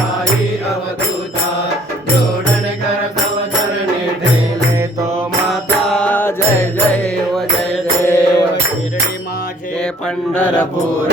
आई अवधूता जोडण कर तव चरणी ठेले तो माता जय जय व जय देव शिर्डी माझे पंढरपूर